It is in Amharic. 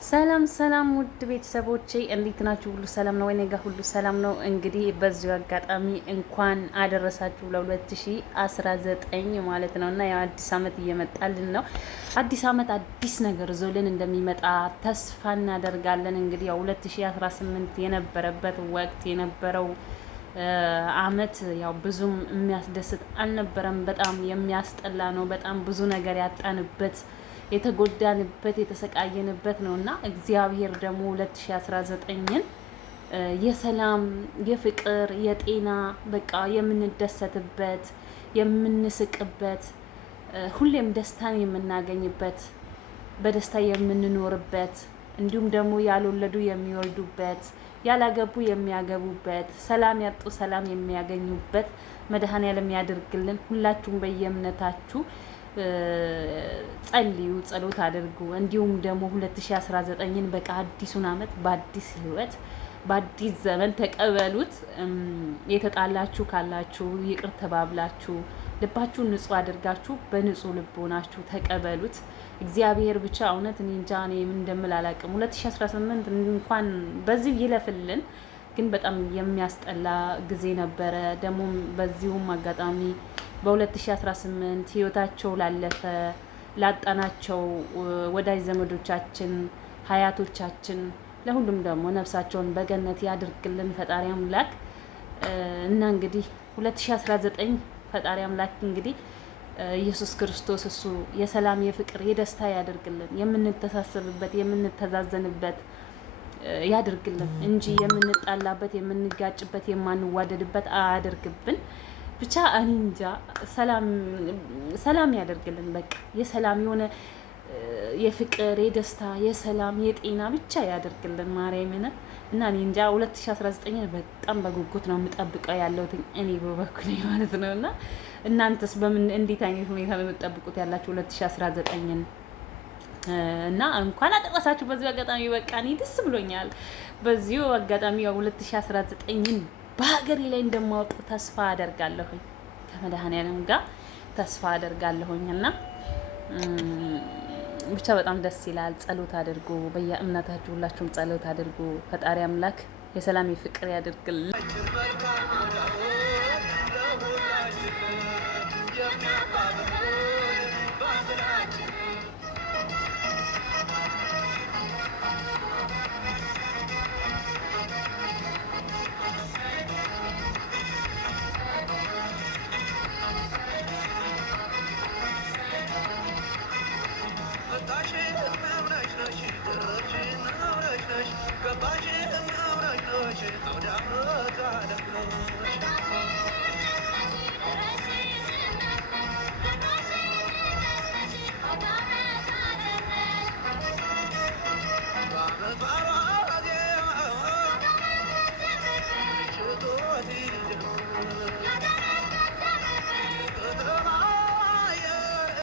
ሰላም ሰላም ውድ ቤተሰቦቼ እንዴት ናችሁ? ሁሉ ሰላም ነው? እኔ ጋር ሁሉ ሰላም ነው። እንግዲህ በዚሁ አጋጣሚ እንኳን አደረሳችሁ ለ2019 ማለት ነው እና ያው አዲስ አመት እየመጣልን ነው። አዲስ አመት አዲስ ነገር ዞልን እንደሚመጣ ተስፋ እናደርጋለን። እንግዲህ ያው 2018 የነበረበት ወቅት የነበረው አመት ያው ብዙም የሚያስደስት አልነበረም። በጣም የሚያስጠላ ነው። በጣም ብዙ ነገር ያጣንበት የተጎዳንበት የተሰቃየንበት ነው እና እግዚአብሔር ደግሞ 2019ን የሰላም የፍቅር የጤና በቃ የምንደሰትበት የምንስቅበት ሁሌም ደስታን የምናገኝበት በደስታ የምንኖርበት እንዲሁም ደግሞ ያልወለዱ የሚወልዱበት ያላገቡ የሚያገቡበት ሰላም ያጡ ሰላም የሚያገኙበት መድኃኔዓለም ያድርግልን። ሁላችሁም በየእምነታችሁ ጸልዩ፣ ጸሎት አድርጉ። እንዲሁም ደግሞ 2019ን በቃ አዲሱን አመት በአዲስ ህይወት በአዲስ ዘመን ተቀበሉት። የተጣላችሁ ካላችሁ ይቅር ተባብላችሁ ልባችሁን ንጹህ አድርጋችሁ በንጹህ ልቦናችሁ ተቀበሉት። እግዚአብሔር ብቻ እውነት እኔ እንጃ እኔ ምን እንደምል አላውቅም። 2018 እንኳን በዚህ ይለፍልን፣ ግን በጣም የሚያስጠላ ጊዜ ነበረ። ደግሞ በዚሁም አጋጣሚ በ2018 ህይወታቸው ላለፈ ላጣናቸው ወዳጅ ዘመዶቻችን ሀያቶቻችን ለሁሉም ደግሞ ነፍሳቸውን በገነት ያድርግልን ፈጣሪ አምላክ እና እንግዲህ 2019 ፈጣሪ አምላክ እንግዲህ ኢየሱስ ክርስቶስ እሱ የሰላም የፍቅር የደስታ ያድርግልን። የምንተሳሰብበት የምንተዛዘንበት ያድርግልን እንጂ የምንጣላበት የምንጋጭበት የማንዋደድበት አያድርግብን። ብቻ እኔ እንጃ ሰላም ያደርግልን። በቃ የሰላም የሆነ የፍቅር የደስታ የሰላም የጤና ብቻ ያደርግልን ማርያምን እና እኔ እንጃ 2019 በጣም በጉጉት ነው የምጠብቀው ያለሁት እኔ በበኩሌ ማለት ነው። እና እናንተስ በምን እንዴት አይነት ሁኔታ ነው የምትጠብቁት ያላችሁ 2019ን? እና እንኳን አደረሳችሁ በዚሁ አጋጣሚ። በቃ እኔ ደስ ብሎኛል በዚሁ አጋጣሚ 2019ን በሀገሬ ላይ እንደማወጡ ተስፋ አደርጋለሁኝ። ከመድኃኔዓለም ጋር ተስፋ አደርጋለሁኝ እና ብቻ በጣም ደስ ይላል። ጸሎት አድርጉ፣ በየእምነታችሁ ሁላችሁም ጸሎት አድርጉ። ፈጣሪ አምላክ የሰላም የፍቅር ያድርግልን።